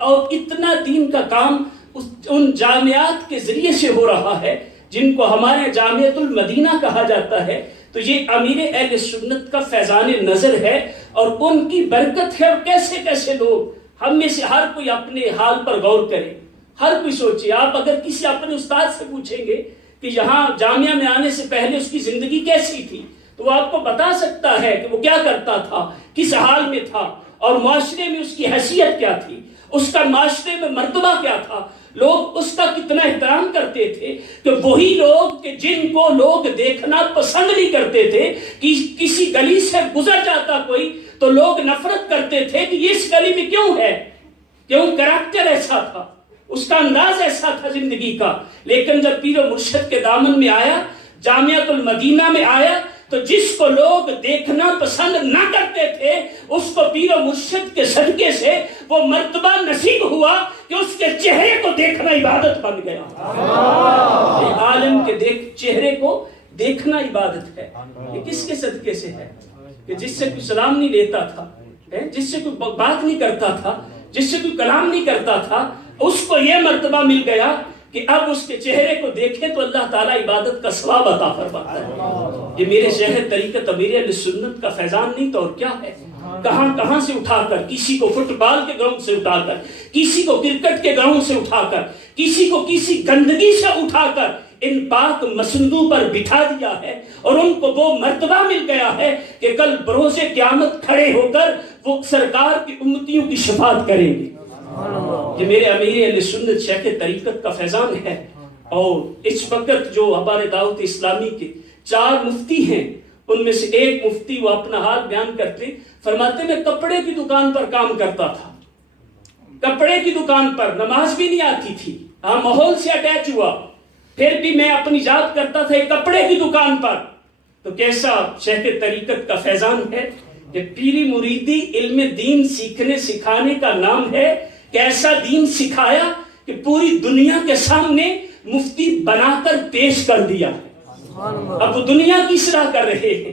اور اتنا دین کا کام ان جامعات کے ذریعے سے ہو رہا ہے جن کو ہمارے جامعۃ المدینہ کہا جاتا ہے، تو یہ امیر اہل سنت کا فیضان نظر ہے اور ان کی برکت ہے۔ اور کیسے کیسے لوگ، ہم میں سے ہر کوئی اپنے حال پر غور کرے، ہر کوئی سوچے۔ آپ اگر کسی اپنے استاد سے پوچھیں گے کہ یہاں جامعہ میں آنے سے پہلے اس کی زندگی کیسی تھی، تو وہ آپ کو بتا سکتا ہے کہ وہ کیا کرتا تھا، کس حال میں تھا، اور معاشرے میں اس کی حیثیت کیا تھی، اس کا معاشرے میں مرتبہ کیا تھا، لوگ اس کا کتنا احترام کرتے تھے۔ کہ وہی لوگ کہ جن کو لوگ دیکھنا پسند نہیں کرتے تھے، کہ کسی گلی سے گزر جاتا کوئی تو لوگ نفرت کرتے تھے کہ یہ اس گلی میں کیوں ہے، کیوں کریکٹر ایسا تھا، اس کا انداز ایسا تھا زندگی کا۔ لیکن جب پیر و مرشد کے دامن میں آیا، جامعۃ المدینہ میں آیا، تو جس کو لوگ دیکھنا پسند نہ کرتے تھے، اس کو پیر و مرشد کے صدقے سے وہ مرتبہ نصیب ہوا کہ اس کے چہرے کو دیکھنا عبادت بن گیا۔ عالم کے چہرے کو دیکھنا عبادت ہے۔ یہ کس کے صدقے سے ہے؟ کہ جس سے کوئی سلام نہیں لیتا تھا، جس سے کوئی بات نہیں کرتا تھا، جس سے کوئی کلام نہیں کرتا تھا، اس کو یہ مرتبہ مل گیا کہ اب اس کے چہرے کو دیکھے تو اللہ تعالیٰ عبادت کا ثواب عطا فرماتا ہے۔ یہ میرے شیخ طریقت امیر اہل سنت کا فیضان نہیں تو اور کیا ہے؟ کہاں کہاں سے اٹھا کر، کسی کو فٹ بال کے گراؤنڈ سے اٹھا کر، کسی کو کرکٹ کے گراؤنڈ سے اٹھا کر، کسی کو کسی گندگی سے اٹھا کر ان پاک مسندوں پر بٹھا دیا ہے، اور ان کو وہ مرتبہ مل گیا ہے کہ کل بروز قیامت کھڑے ہو کر وہ سرکار کی امتیوں کی شفاعت کریں گے۔ یہ میرے امیر اہل سنت شیخ طریقت کا فیضان ہے۔ اور اس وقت جو ہمارے دعوت اسلامی کے 4 مفتی ہیں، ان میں سے ایک مفتی وہ اپنا حال بیان کرتے، فرماتے میں کپڑے کی دکان پر کام کرتا تھا، کپڑے کی دکان پر، نماز بھی نہیں آتی تھی، ہاں ماحول سے اٹیچ ہوا، پھر بھی میں اپنی ذات کرتا تھا ایک کپڑے کی دکان پر۔ تو کیسا شیخ طریقت کا فیضان ہے کہ پیری مریدی علم دین سیکھنے سکھانے کا نام ہے۔ کیسا دین سکھایا کہ پوری دنیا کے سامنے مفتی بنا کر پیش کر دیا ہے۔ اب وہ دنیا کی اصلاح کر رہے ہیں،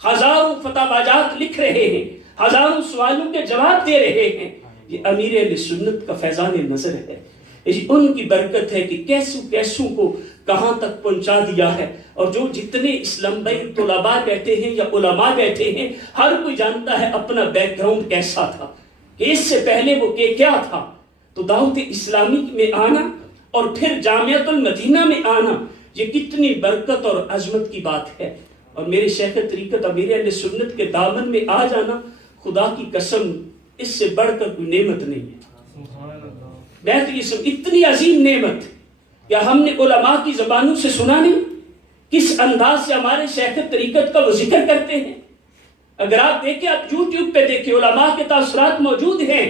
ہزاروں فتح باجات لکھ رہے ہیں، ہزاروں سوالوں کے جواب دے رہے ہیں۔ یہ امیر اہل سنت کا فیضان نظر ہے، ان کی برکت ہے کہ کیسوں کو کہاں تک پہنچا دیا ہے۔ اور جو جتنے اسلام بھائی طلباء بیٹھے ہیں یا علماء بیٹھے ہیں، ہر کوئی جانتا ہے اپنا بیک گراؤنڈ کیسا تھا، کہ اس سے پہلے وہ کیا تھا۔ تو دعوت اسلامی میں آنا اور پھر جامعۃ المدینہ میں آنا، یہ کتنی برکت اور عظمت کی بات ہے۔ اور میرے شیخ طریقت امیر اہل سنت کے دامن میں آ جانا، خدا کی قسم اس سے بڑھ کر کوئی نعمت نہیں ہے۔ میں تو یہ سب اتنی عظیم نعمت کیا ہم نے علماء کی زبانوں سے سنا نہیں، کس انداز سے ہمارے شیخ طریقت کا وہ ذکر کرتے ہیں۔ اگر آپ دیکھیں، آپ یوٹیوب پہ دیکھیں، علماء کے تاثرات موجود ہیں۔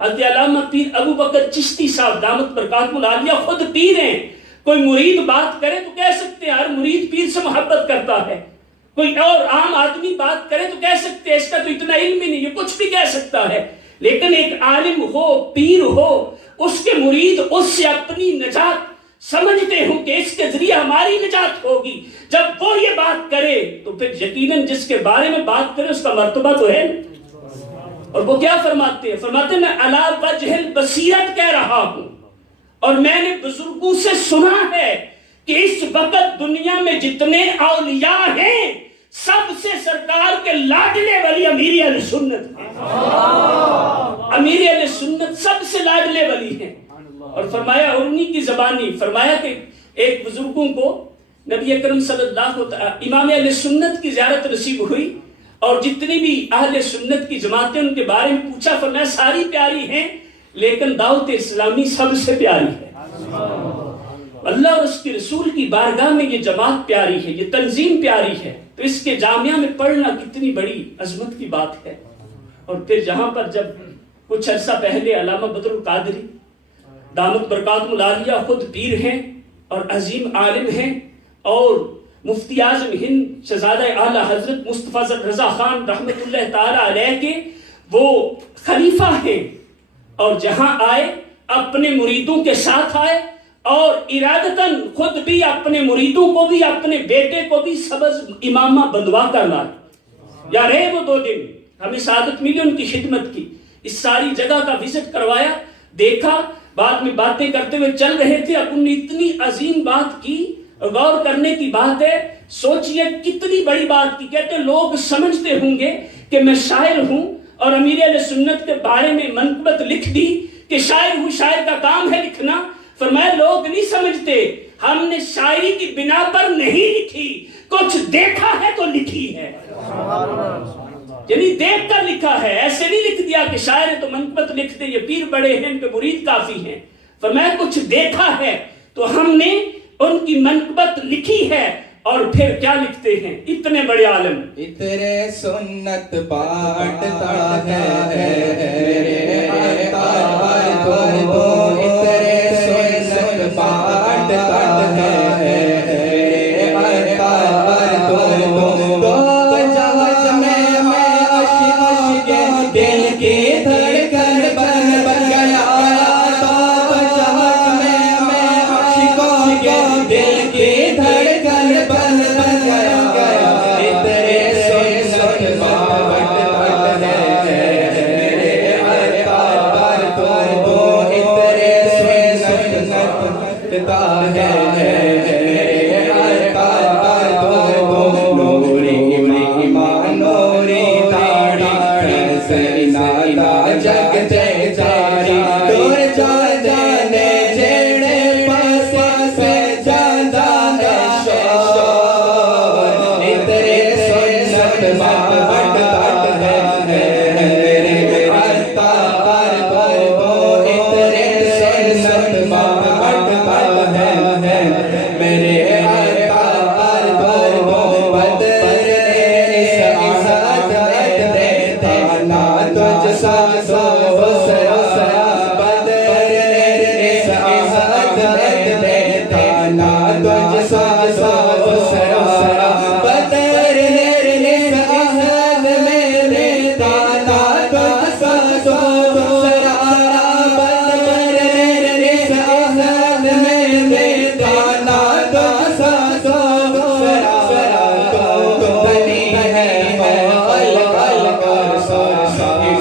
حضرت علامہ پیر ابو بکر چشتی صاحب دامت برکاتہ العالیہ خود پیر ہیں۔ کوئی مرید بات کرے تو کہہ سکتے ہیں ہر مرید پیر سے محبت کرتا ہے، کوئی اور عام آدمی بات کرے تو کہہ سکتے ہیں اس کا تو اتنا علم ہی نہیں، یہ کچھ بھی کہہ سکتا ہے۔ لیکن ایک عالم ہو، پیر ہو، اس کے مرید اس سے اپنی نجات سمجھتے ہوں کہ اس کے ذریعے ہماری نجات ہوگی، جب وہ یہ بات کرے تو پھر یقیناً جس کے بارے میں بات کرے اس کا مرتبہ تو ہے۔ اور وہ کیا فرماتے ہیں؟ فرماتے ہیں میں علی وجہ البصیرت کہہ رہا ہوں، اور میں نے بزرگوں سے سنا ہے کہ اس وقت دنیا میں جتنے اولیاء ہیں سب سے سرکار کے لاڈلے ولی امیر اہل سنت ہیں۔ امیر اہل سنت سب سے لاڈلے ولی ہیں۔ اور فرمایا، اور انہی کی زبانی فرمایا کہ ایک بزرگوں کو نبی اکرم صلی اللہ علیہ وسلم امام اہل سنت کی زیارت نصیب ہوئی، اور جتنی بھی اہل سنت کی جماعتیں ان کے بارے میں پوچھا، فرمایا ساری پیاری ہیں لیکن دعوت اسلامی سب سے پیاری ہے۔ اللہ اور اس کے رسول کی بارگاہ میں یہ جماعت پیاری ہے، یہ تنظیم پیاری ہے، تو اس کے جامعہ میں پڑھنا کتنی بڑی عظمت کی بات ہے۔ اور پھر جہاں پر جب کچھ عرصہ پہلے علامہ بدر القادری دامت برکاتہ العالیہ خود پیر ہیں اور عظیم عالم ہیں، اور مفتی اعظم ہند شہزادہ اعلیٰ حضرت مصطفیٰ رضا خان رحمۃ اللہ تعالی علیہ کے وہ خلیفہ ہیں، اور جہاں آئے اپنے مریدوں کے ساتھ آئے، اور ارادتاً خود بھی اپنے مریدوں کو بھی اپنے بیٹے کو بھی سبز امامہ بندوا کر لائے۔ یا رہے وہ 2 دن، ہمیں سعادت ملی ان کی خدمت کی، اس ساری جگہ کا وزٹ کروایا، دیکھا، بعد میں باتیں کرتے ہوئے چل رہے تھے، اب انہوں نے اتنی عظیم بات کی، غور کرنے کی بات ہے، سوچئے کتنی بڑی بات کی. کہتے لوگ سمجھتے ہوں گے کہ میں شاعر ہوں اور امیر اہل سنت کے بارے میں منقبت لکھ دی کہ شاعر ہوں، شاعر کا کام ہے لکھنا. فرمایا لوگ نہیں سمجھتے، ہم نے شاعری کی بنا پر نہیں لکھی، کچھ دیکھا ہے تو لکھی ہے. یعنی دیکھ کر لکھا ہے، ایسے نہیں لکھ دیا کہ شاعر ہے تو منقبت لکھ دے، یہ پیر بڑے ہیں ان کے مرید کافی ہیں. فرمایا کچھ دیکھا ہے تو ہم نے ان کی منقبت لکھی ہے. اور پھر کیا لکھتے ہیں اتنے بڑے عالم؟ اترے سنت بانٹتا ہے میرے آقا تو، اترے سنت بانٹتا ہے میرے آقا تو جہاز میں عشق کے دل کی دھڑکن بن گیا، تو جہاز میں عشق کے دل کی دھڑکن بن گیا. اترے سنت بانٹتا ہے میرے آقا تو، اترے سنت بانٹتا ہے میرے آقا تو. نوری ایمان نوری داڑھی سینادا جگ جے جاری، دور جا جانے جیڑے پاس پہ جاندہ ہے شور. اترے سنت بانٹتا ہے میرے آقا تو، اترے سنت بانٹتا ہے میرے آقا تو. بدر عزت دیتا نا تجھ سا دوسرا، بدر عزت دیتا نا تجھ سا دوسرا، بدر عزت میں دیتا نا تجھ سا دوسرا، بدر عزت میں دیتا نا تجھ سا دوسرا. تو بنی ہے مولا کر صاحب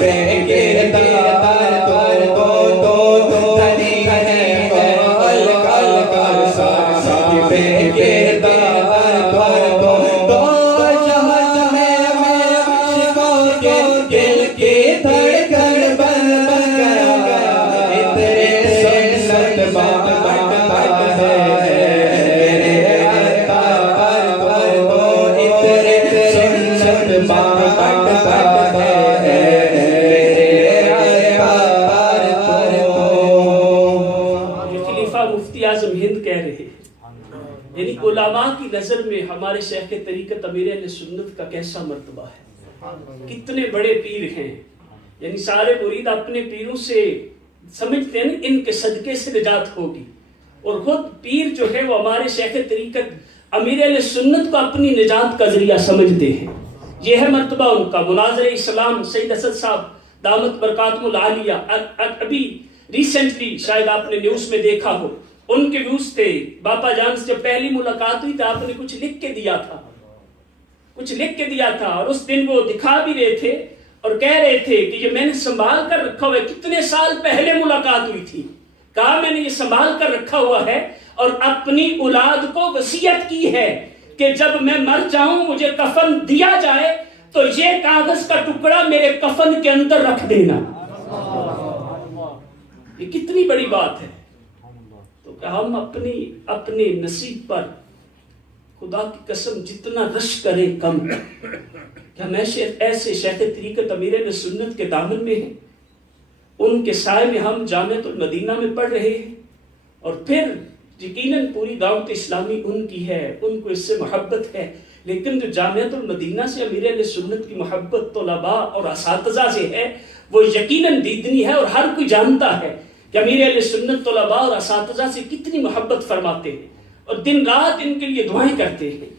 کردار تو، بنی ہے مولا کر صاحب کردار تو. جہاز میں عشقوں کے دل کی دھڑکن بن گیا. اترے سنت بانٹتا ہے میرے آقا تو، اترے سنت بانٹتا ہے میرے آقا تو. جو خلیفہ مفتی اعظم ہند کہہ رہے ہیں، یعنی علماء کی نظر میں ہمارے شیخ طریقت امیر اہل سنت کا کیسا مرتبہ ہے، کتنے بڑے پیر ہیں. یعنی سارے مرید اپنے پیروں سے سمجھتے ہیں ان کے صدقے سے نجات ہوگی، اور خود پیر جو ہے وہ ہمارے شیخ طریقت امیر اہل سنت کو اپنی نجات کا ذریعہ سمجھتے ہیں. یہ ہے مرتبہ ان کا. مناظر اسلام سید اسد صاحب دامت برکاتہم العالیہ، ابھی ریسنٹلی شاید آپ نے نیوز میں دیکھا ہو، ان کے ویوز تھے. باپا جان سے جب پہلی ملاقات ہوئی تو آپ نے کچھ لکھ کے دیا تھا، اور اس دن وہ دکھا بھی رہے تھے اور کہہ رہے تھے کہ یہ میں نے سنبھال کر رکھا ہوا ہے. کتنے سال پہلے ملاقات ہوئی تھی، کہا میں نے یہ سنبھال کر رکھا ہوا ہے اور اپنی اولاد کو وصیت کی ہے کہ جب میں مر جاؤں مجھے کفن دیا جائے تو یہ کاغذ کا ٹکڑا میرے کفن کے اندر رکھ دینا. یہ کتنی بڑی بات ہے. تو کہ ہم اپنے نصیب پر خدا کی قسم جتنا رش کریں کم، کہ ہم ایسے شیخ طریقت امیر اہل سنت کے دامن میں ہیں، ان کے سائے میں ہم جامعۃ المدینہ میں پڑھ رہے ہیں. اور پھر یقیناً پوری دعوت اسلامی ان کی ہے، ان کو اس سے محبت ہے، لیکن جو جامعۃ المدینہ سے امیر اہل سنت کی محبت طلباء اور اساتذہ سے ہے وہ یقیناً دیدنی ہے. اور ہر کوئی جانتا ہے کہ امیر اہل سنت طلباء اور اساتذہ سے کتنی محبت فرماتے ہیں اور دن رات ان کے لیے دعائیں کرتے ہیں.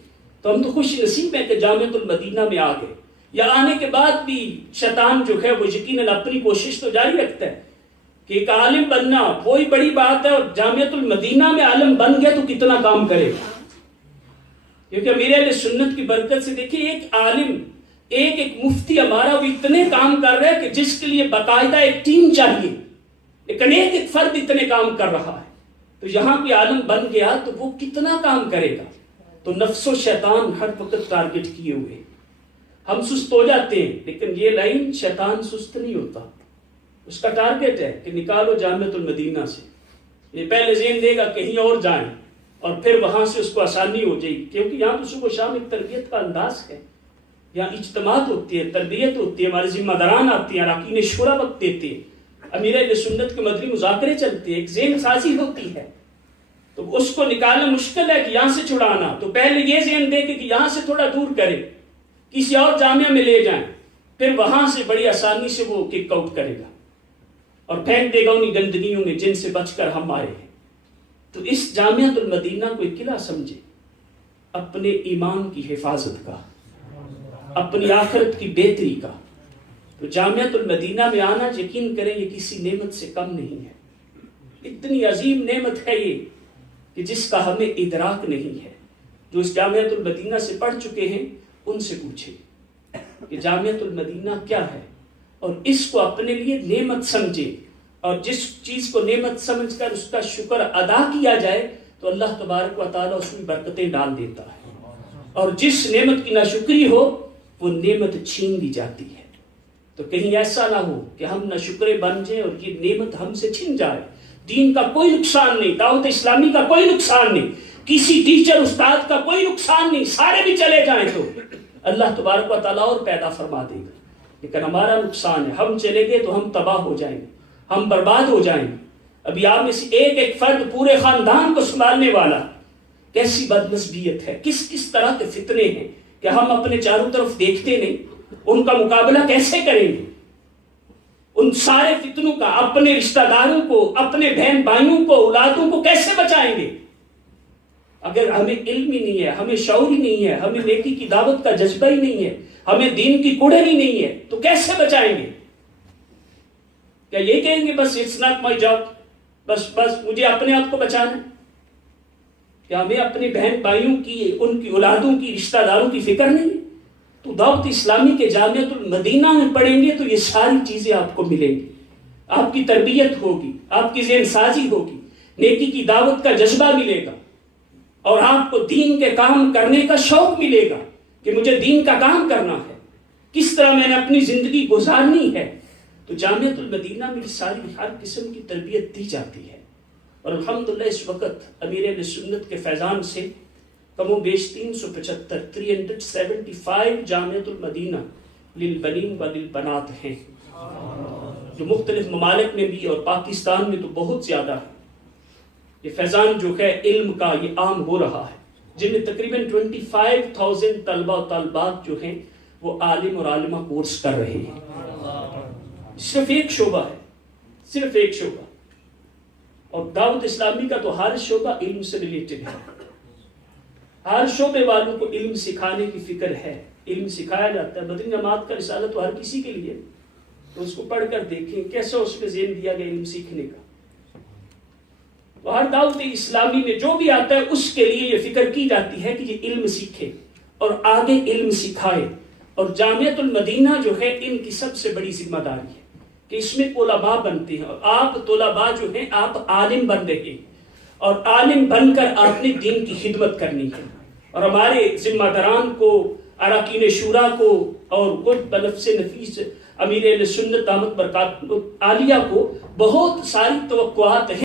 تو ہم تو خوش نصیب ہیں کہ جامعۃ المدینہ میں آ گئے. یا آنے کے بعد بھی شیطان جو ہے وہ یقیناً اپنی کوشش تو جاری رکھتا ہے کہ ایک عالم بننا وہی بڑی بات ہے، اور جامعۃ المدینہ میں عالم بن گئے تو کتنا کام کرے گا. کیونکہ امیر اہل سنت کی برکت سے دیکھیے ایک عالم، ایک مفتی ہمارا وہ اتنے کام کر رہے ہیں کہ جس کے لیے باقاعدہ ایک ٹیم چاہیے. ایک ایک فرد اتنے کام کر رہا ہے، تو یہاں بھی عالم بن گیا تو وہ کتنا کام کرے گا؟ تو نفس و شیطان ہر وقت ٹارگٹ کیے ہوئے، ہم سست ہو جاتے ہیں، لیکن یہ لائن شیطان سست نہیں ہوتا، اس کا ٹارگٹ ہے کہ نکالو جامعۃ المدینہ سے، یہ پہلے ذہن دے گا کہیں اور جائیں، اور پھر وہاں سے اس کو آسانی ہو جائے گی، کیونکہ یہاں تو صبح شام ایک تربیت کا انداز ہے، یہاں اجتماعات ہوتی ہے، تربیت ہوتی ہے، ہمارے ذمہ داران آتی ہیں، اراکین شورا وقت دیتے ہیں، امیر اہل سنت کے مدنی مذاکرے چلتے ہیں، ایک ذہن سازی ہوتی ہے، تو اس کو نکالنا مشکل ہے کہ یہاں سے چھڑانا، تو پہلے یہ ذہن دے کہ یہاں سے تھوڑا دور کرے، کسی اور جامعہ میں لے جائیں، پھر وہاں سے بڑی آسانی سے وہ کک آؤٹ کرے گا اور پھینک دے گا انہیں گندگیوں میں جن سے بچ کر ہم آئے ہیں۔ تو اس جامعۃ المدینہ کو ایک قلعہ سمجھے، اپنے ایمان کی حفاظت کا، اپنی آخرت کی بہتری کا۔ تو جامعۃ المدینہ میں آنا یقین کریں یہ کسی نعمت سے کم نہیں ہے، اتنی عظیم نعمت ہے یہ کہ جس کا ہمیں ادراک نہیں ہے۔ جو اس جامعۃ المدینہ سے پڑھ چکے ہیں ان سے پوچھیں کہ جامعۃ المدینہ کیا ہے، اور اس کو اپنے لیے نعمت سمجھے، اور جس چیز کو نعمت سمجھ کر اس کا شکر ادا کیا جائے تو اللہ تبارک و تعالیٰ اس میں برکتیں ڈال دیتا ہے، اور جس نعمت کی ناشکری ہو وہ نعمت چھین لی جاتی ہے۔ تو کہیں ایسا نہ ہو کہ ہم ناشکرے بن جائیں اور یہ نعمت ہم سے چھن جائے۔ دین کا کوئی نقصان نہیں، دعوت اسلامی کا کوئی نقصان نہیں، کسی ٹیچر استاد کا کوئی نقصان نہیں، سارے بھی چلے جائیں تو اللہ تبارک و تعالیٰ اور پیدا فرما دے گا، لیکن ہمارا نقصان ہے، ہم چلے گئے تو ہم تباہ ہو جائیں گے، ہم برباد ہو جائیں گے۔ ابھی آپ میں سے ایک ایک فرد پورے خاندان کو سنبھالنے والا، کیسی بدنسبیت ہے، کس کس طرح کے فتنے ہیں کہ ہم اپنے چاروں طرف دیکھتے نہیں، ان کا مقابلہ کیسے کریں گے؟ ان سارے فتنوں کا اپنے رشتہ داروں کو، اپنے بہن بھائیوں کو، اولادوں کو کیسے بچائیں گے؟ اگر ہمیں علم ہی نہیں ہے، ہمیں شعور ہی نہیں ہے، ہمیں نیکی کی دعوت کا جذبہ ہی نہیں ہے، ہمیں دین کی کڑھن ہی نہیں ہے، تو کیسے بچائیں گے؟ کیا یہ کہیں گے بس اٹس ناٹ مائی جاب، بس مجھے اپنے آپ کو بچانا ہے؟ کیا ہمیں اپنے بہن بھائیوں کی، ان کی اولادوں کی، رشتہ داروں کی فکر نہیں ہے؟ تو دعوت اسلامی کے جامعۃ المدینہ میں پڑھیں گے تو یہ ساری چیزیں آپ کو ملیں گی، آپ کی تربیت ہوگی، آپ کی ذہن سازی ہوگی، نیکی کی دعوت کا جذبہ ملے گا، اور آپ کو دین کے کام کرنے کا شوق ملے گا کہ مجھے دین کا کام کرنا ہے، کس طرح میں نے اپنی زندگی گزارنی ہے۔ تو جامعۃ المدینہ میں ساری ہر قسم کی تربیت دی جاتی ہے، اور الحمدللہ اس وقت امیر اہل سنت کے فیضان سے کم و بیش 375 جامعۃ المدینہ للبنین و للبنات ہیں، جو مختلف ممالک میں بھی اور پاکستان میں تو بہت زیادہ ہے۔ یہ فیضان جو ہے علم کا یہ عام ہو رہا ہے، جن میں تقریباً 25,000 طلبہ و طالبات جو ہیں وہ عالم اور عالمہ کورس کر رہے ہیں۔ صرف ایک شعبہ ہے، صرف ایک شعبہ، اور دعوت اسلامی کا تو ہر شعبہ علم سے ریلیٹڈ ہے، ہر شعبے والوں کو علم سکھانے کی فکر ہے، علم سکھایا جاتا ہے۔ مدنی جماعت کا رسالہ تو ہر کسی کے لیے، تو اس کو پڑھ کر دیکھیں کیسا اس میں ذہن دیا گیا علم سیکھنے کا۔ تو ہر دعوت اسلامی میں جو بھی آتا ہے اس کے لیے یہ فکر کی جاتی ہے کہ یہ علم سیکھے اور آگے علم سکھائے، اور جامعۃ المدینہ جو ہے ان کی سب سے بڑی ذمہ داری ہے کہ اس میں علماء بنتے ہیں، اور آپ طلباء جو ہیں آپ عالم بن رہے ہیں، اور عالم بن کر آپ نے دین کی خدمت کرنی ہے، اور ہمارے ذمہ داران کو، اراکین شورا کو، اور خود بنفس نفیس امیر اہل سنت دامت برکات عالیہ کو بہت ساری توقعات ہیں۔